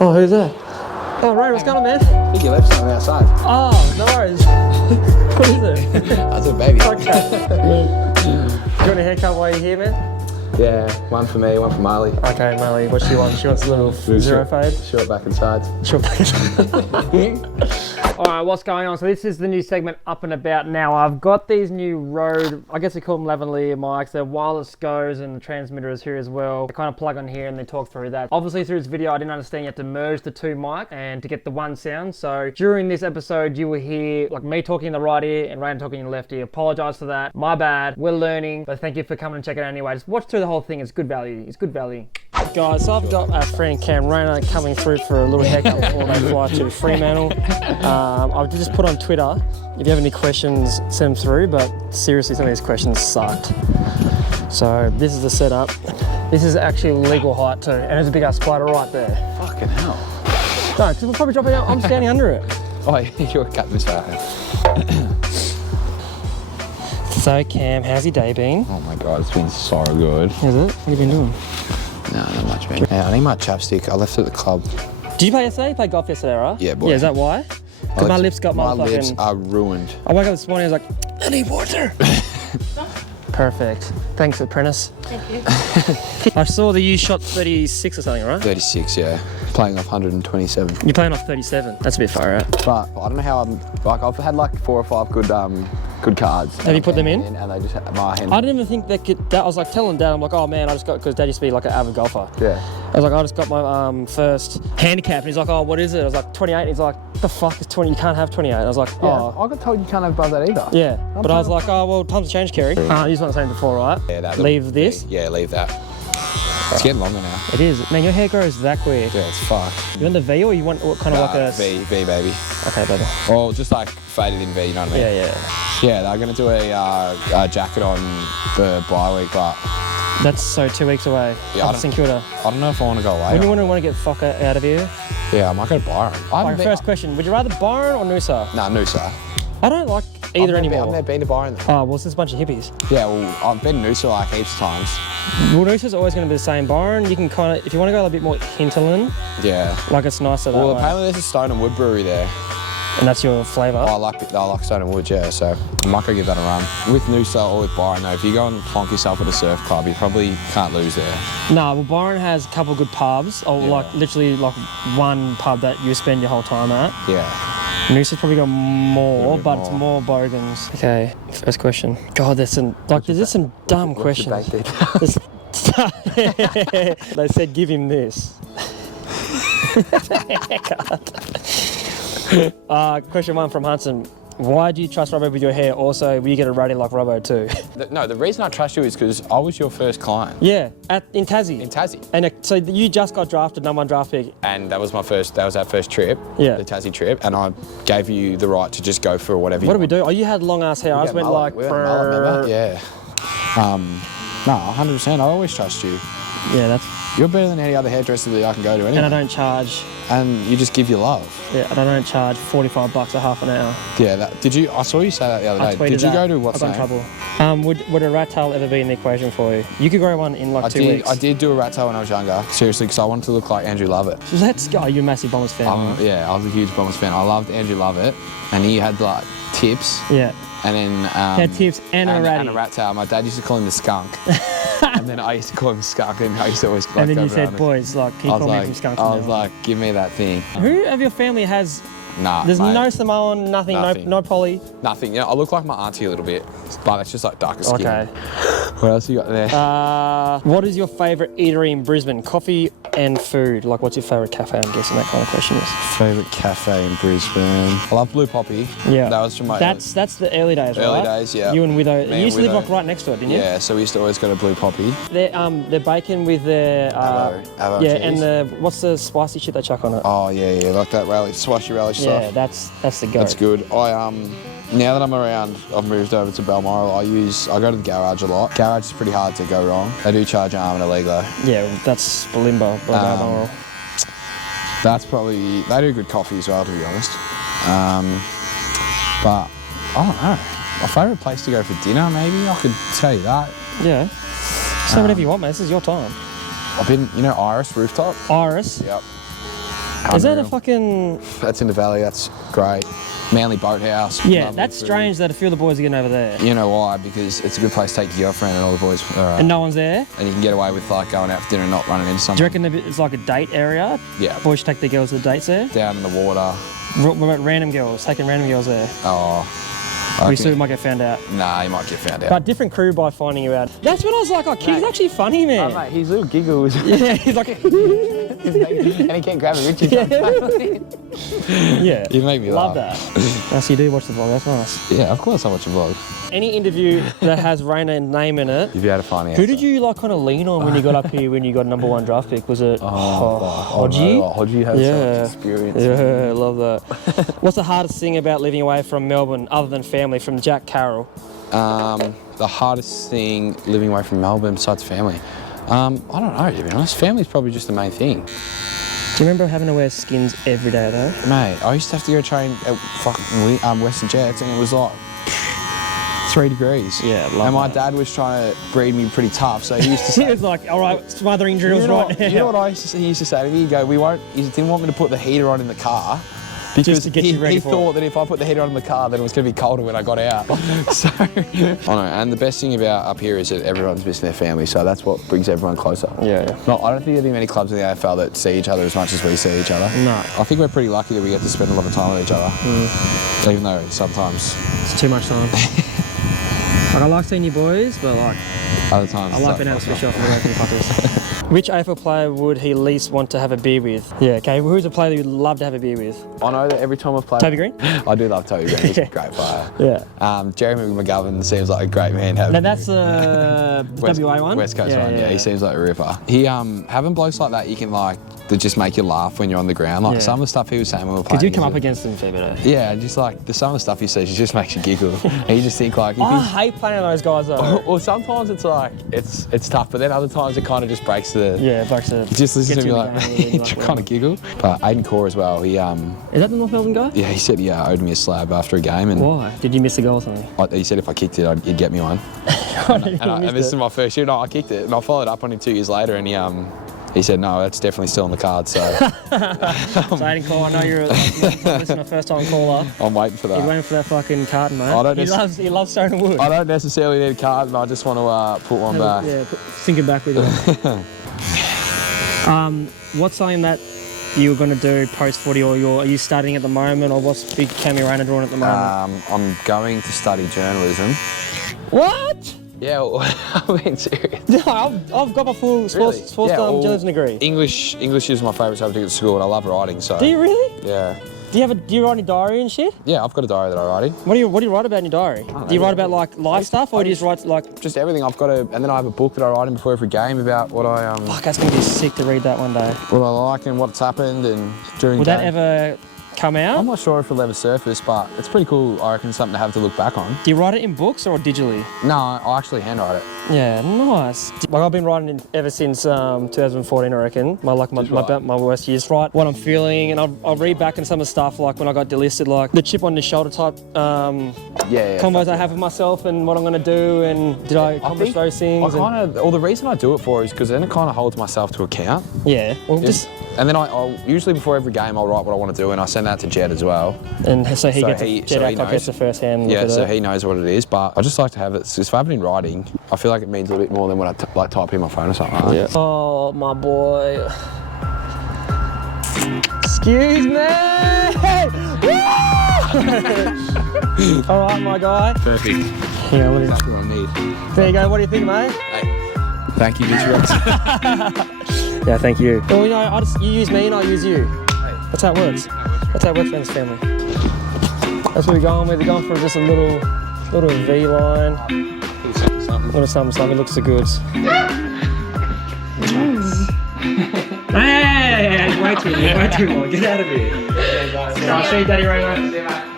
Oh, who's that? Oh, Rayner, what's going on, man? I think you left something outside. Oh, no worries. What is it? That's a baby. Okay. Do you want a haircut while you're here, man? Yeah, one for me, one for Marley. Okay, Marley, what she wants? She wants a little zero fade? Short back and sides. Short back and sides. Alright, what's going on? So this is the new segment Up and About now. I've got these new Rode, I guess we call them lavalier mics. They're wireless goes and the transmitter is here as well. They kind of plug on here and they talk through that. Obviously through this video I didn't understand you have to merge the two mics and to get the one sound. So during this episode you will hear like me talking in the right ear and Rayner talking in the left ear. Apologise for that. My bad. We're learning, but thank you for coming and checking it out anyway. Just watch through the whole thing. It's good value. It's good value. Guys, so I've got our friend Cam Rayner coming through for a little haircut before they fly to Fremantle. I've just put on Twitter, if you have any questions, send them through, but seriously, some of these questions sucked. So this is the setup. This is actually legal height too, and there's a big ass spider right there. Fucking hell. No, because we'll probably drop it out. I'm standing under it. Oh, you're cutting this out. So Cam, how's your day been? Oh my god, it's been so good. Is it? What have you been doing? No, not much, man. Yeah, I need my chapstick. I left it at the club. Did you play yesterday? You played golf yesterday, right? Yeah, boy. Yeah, is that why? Because my lips got my motherfucking... lips are ruined. I woke up this morning, I was like, I need water. Perfect. Thanks, apprentice. Thank you. I saw that you shot 36 or something, right? 36, yeah. Playing off 127. You're playing off 37. That's a bit far out. But I don't know how I've had like 4 or 5 good cards. Have you put them in? And they just my hand. I didn't even think I was like telling Dad, I'm like, oh man, I just got, because Dad used to be like an avid golfer. Yeah. I was like, I just got my first handicap, and he's like, oh, what is it? I was like, 28, and he's like, the fuck is 20? You can't have 28. I was like, oh. I got told you can't have above that either. Yeah, but I was like, oh, well, times have changed, Kerry. You just want the same before, right? Yeah, that. Leave this? Yeah, leave that. It's getting longer now. It is. Man, your hair grows that quick. Yeah, it's fucked. You want the V, or you want kind of like a... V, baby. Okay, baby. Or just like faded in V, you know what I mean? Yeah. Yeah, they're going to do a jacket on the bye week, but... That's so 2 weeks away. Yeah, St Kilda. I don't know if I want to go away. When do you want to get fuck out of here? Yeah, I might go to Byron. Alright, first question. Would you rather Byron or Noosa? Nah, Noosa. I don't like either anymore. I've never been to Byron though. Oh, well, it's just a bunch of hippies. Yeah, well, I've been to Noosa like heaps of times. Well, Noosa's always going to be the same. Byron, you can kind of, if you want to go a bit more hinterland, yeah, like it's nicer that well, way. apparently there's a Stone and Wood brewery there. And that's your flavour? Oh, I like Stone and Wood, yeah, so I might go give that a run. With Noosa or with Byron though, if you go and plonk yourself at a surf club, you probably can't lose there. No, well, Byron has a couple of good pubs, or like literally like one pub that you spend your whole time at. Yeah. Noosa's probably got more, but more. it's more bogans. Okay, first question. God, there's some dumb questions. They said give him this. Question 1 from Hudson. Why do you trust Robbo with your hair? Also, will you get a ratty like Robbo too? No, the reason I trust you is because I was your first client. Yeah, in Tassie. In Tassie. And so you just got drafted, #1 draft pick. And that was our first trip, yeah, the Tassie trip, and I gave you the right to just go for whatever you want. What did we do? Oh, you had long ass hair. I just went like... We went mullet, remember? Yeah. No, 100%, I always trust you. Yeah, that's... You're better than any other hairdresser that I can go to anyway. And I don't charge... And you just give your love. Yeah, and I don't charge $45 a half an hour. Yeah, I saw you say that the other day. Did you go to what's I got in trouble. Would a rat tail ever be in the equation for you? You could grow one in like 2 weeks. I did do a rat tail when I was younger, seriously, because I wanted to look like Andrew Lovett. Let's go. You're a massive Bombers fan, right? Yeah, I was a huge Bombers fan. I loved Andrew Lovett, and he had like tips. Yeah. And then... he had tips and a ratty. And a rat tail. My dad used to call him the skunk. And then I used to call him skunk, and I used to always... And then you said, boys, like, can you call me from skunk? I was like, give me that thing. Who of your family has... Nah, there's mate. no Samoan, nothing. No poly? Nothing, yeah. I look like my auntie a little bit, but it's just like darker skin. Okay. What else you got there? What is your favourite eatery in Brisbane? Coffee and food. Like, what's your favourite cafe? I'm guessing that kind of question is. Favourite cafe in Brisbane? I love Blue Poppy. Yeah. That was from my... That's the early days, right? Early days, yeah. You and Widow. You used to live like right next to it, didn't you? Yeah, so we used to always go to Blue Poppy. Their bacon with their... Avo yeah, cheese. And what's the spicy shit they chuck on it? Oh, yeah, like that swashy relish stuff. Yeah, that's the go. That's good. Now that I'm around, I've moved over to Balmoral. I go to the garage a lot. Garage is pretty hard to go wrong. They do charge an arm and a leg though. Yeah, that's Balimbo. That's probably, they do good coffee as well, to be honest. But I don't know. My favourite place to go for dinner, maybe I could tell you that. Yeah. Say whatever you want, mate. This is your time. I've been, you know, Iris Rooftop? Iris? Yep. Is that a Unreal. fucking... That's in the valley, that's great. Manly Boathouse. Yeah, lovely that's food. strange that a few of the boys are getting over there. You know why? Because it's a good place to take your girlfriend and all the boys. And no one's there? And you can get away with like going out for dinner and not running into Do someone. you reckon it's like a date area? Yeah. Boys should take their girls to the dates there? Down in the water. What about random girls? Taking random girls there? Oh. We soon might get found out. Nah, you might get found out. But different crew by finding you out. That's when I was like, oh, Kid's actually funny, man. Oh, mate, his little giggles. Yeah, he's like... And he can't grab a Richard. Yeah. You make me Love laugh. that. Nice, you do watch the vlog, that's nice. Yeah, of course I watch a vlog. Any interview that has Rayner name in it, You'd be able to find the who answer. did you like kind of lean on when you got up here when you got #1 draft pick? Was it Hodgie? No, Hodgie has Yeah. some experience. Yeah, I love that. What's the hardest thing about living away from Melbourne other than family? From Jack Carroll. The hardest thing living away from Melbourne besides family? I don't know, to be honest. Family's probably just the main thing. Do you remember having to wear skins every day though? Mate, I used to have to go train at fucking Western Jets and it was like 3 degrees. Yeah, love And my that. dad was trying to breed me pretty tough, so he used to He say... was like, all right, smothering drills right now. You know what he used to say to me? He'd go, he didn't want me to put the heater on in the car because to get you ready he for thought it. that if I put the heater on in the car, then it was going to be colder when I got out. So, I know, and the best thing about up here is that everyone's missing their family, so that's what brings everyone closer. Yeah. No, I don't think there'll be many clubs in the AFL that see each other as much as we see each other. No. I think we're pretty lucky that we get to spend a lot of time with each other, even though sometimes, It's too much time. Like, I like seeing you boys, but like, other times... I like being able to switch off and away from the fuckers. Which AFL player would he least want to have a beer with? Yeah, okay, who's a player that you'd love to have a beer with? I know that every time I've played... Toby Green? I do love Toby Green, he's a great player. Yeah. Jeremy McGovern seems like a great man. Now that's the WA one? West Coast one, yeah. He seems like a ripper. He, having blokes like that, you can like, that just make you laugh when you're on the ground. Like some of the stuff he was saying when we were playing. Because you come up against them a fair bit, eh? Yeah, and just like, some of the stuff he says, it just makes you giggle. And you just think like... I hate playing those guys though. Well, sometimes it's like, it's tough, but then other times it kind of just breaks the... Yeah, breaks it. Just listen to me like, you you kind of giggle. But Aiden Core as well, he... Is that the North Melbourne guy? Yeah, he said he owed me a slab after a game. And Why? Did you miss a goal or something? he said if I kicked it, he'd get me one. And this is my first year. No, I kicked it, and I followed up on him 2 years later, and he said, no, that's definitely still on the card, so... So Aiden Cole, I know you're a listener, first time caller. I'm waiting for that. He's waiting for that fucking carton, mate. He loves Stone Wood. I don't necessarily need a card, and I just want to put one back. Yeah, sink it back with you. What's something that you're going to do post-footy, or are you studying at the moment, or what's big Cammy Rayner doing at the moment? I'm going to study journalism. What? Yeah, I'm being serious. No, I've got my full sports journalism degree. English is my favourite subject at school, and I love writing, so... Do you really? Yeah. Do you write any diary and shit? Yeah, I've got a diary that I write in. What do you write about in your diary? Do you write about like life stuff, or do you just write like... Just everything. I've got and then I have a book that I write in before every game about what I... Fuck, that's going to be sick to read that one day. What I like and what's happened and during Will the that game. ever come out? I'm not sure if it'll ever surface, but it's pretty cool. I reckon something to have to look back on. Do you write it in books or digitally? No, I actually handwrite it. Yeah, nice. Like I've been writing ever since 2014, I reckon. My worst years. Write what I'm feeling, and I'll read back in some of the stuff like when I got delisted, like the chip on the shoulder type combos I have with myself and what I'm gonna do, and did I accomplish those things? The reason I do it for is because then it kind of holds myself to account. Yeah. Well, and then I'll usually before every game I'll write what I want to do, and I send that to Jed as well. And so he gets the first hand look at so it. he knows what it is. But I just like to have it. If I have it in writing, I feel like it means a little bit more than when I type in my phone or something. Like that. Oh my boy. Excuse me. All right, my guy. Perfect. Yeah, what is Exactly what I need. There you go. What do you think, mate? Hey, thank you, Mitch. Yeah, thank you. Well, you know, you use me and I use you. That's how it works. That's how it works in this family. That's what we're going with. We're going for just a little V line. Little something. It looks so good. Hey, way too long. Get out of here. I'll see you, Daddy Rayner.